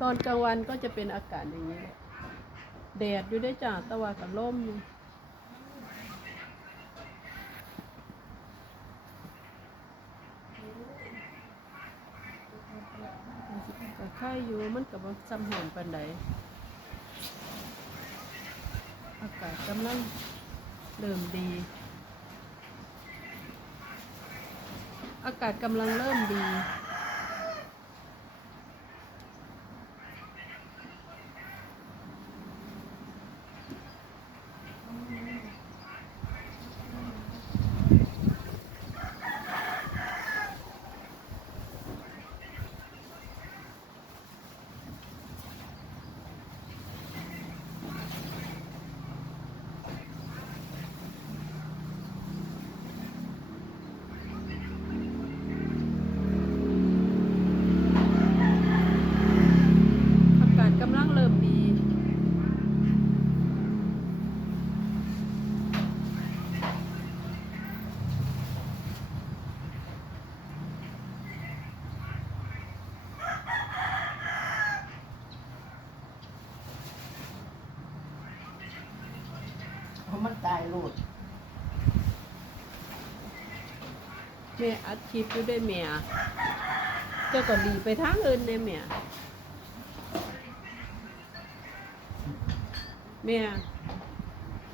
ตอนกลางวันก็จะเป็นอากาศอย่างนี้แหละแดดอยู่ได้จ้าตะวันกับล่มอยู่ก็ค่ายอยู่มันกับว่าซ้ำหอนปันใดอากาศกำลังเริ่มดี อากาศกำลังเริ่มดี อากาศกำลังเริ่มดี เพราะมันตายโลดแม่อัดคลิปอยู่ได้แม่เจ้าก็ดีไปทางอื่นเนี่ยแม่แม่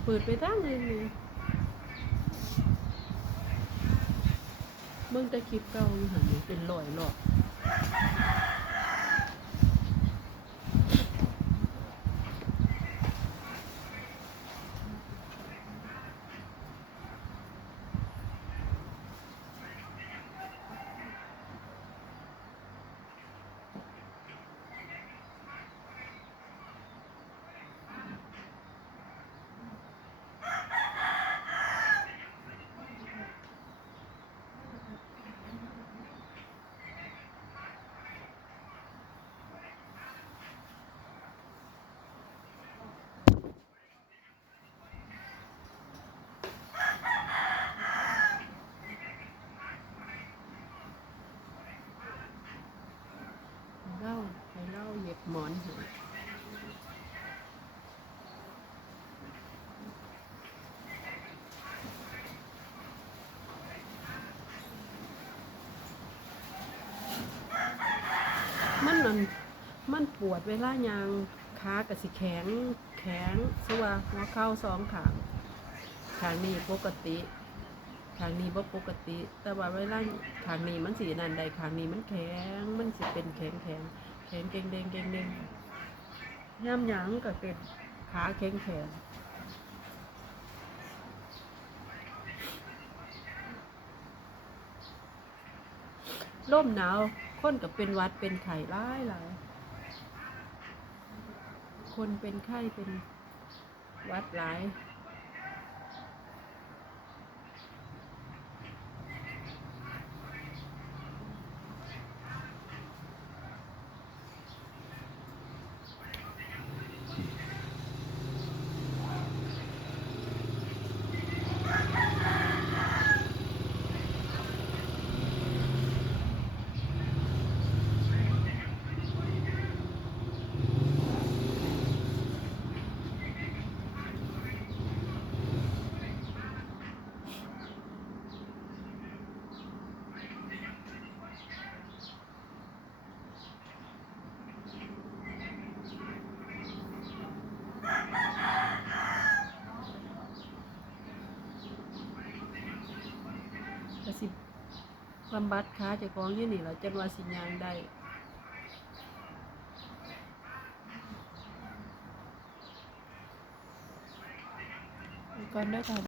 เปิดไปทางอื่นเลยมึงแต่คลิปเก่าอยู่หันเป็นร้อยหรอบเล่าให้เล่าเหย็บหมอนให้ มันนั่นมันปวดเวลายางขากระสิแข็งแข็งสว่าหัวเข่าสองขางขางนี้ปกติขางนี้บ่ปกติ แต่ว่าเวลาขางนี้มันสีนันใดขางนี้มันแข็งมันสิเป็นแข็งแข็งแข็งเก่งเด้งเก่งเด้งย่ำหยังก็เป็นขาแข็งแข็งร่มหนาว คนกับเป็นวัดเป็นไข้ร้ายหลายคนเป็นไข้เป็นวัดหลาย สิบำบัดขาเจะของอยู่นี่แหละจนว่าสิยางได้ก่อนได้อค่ะ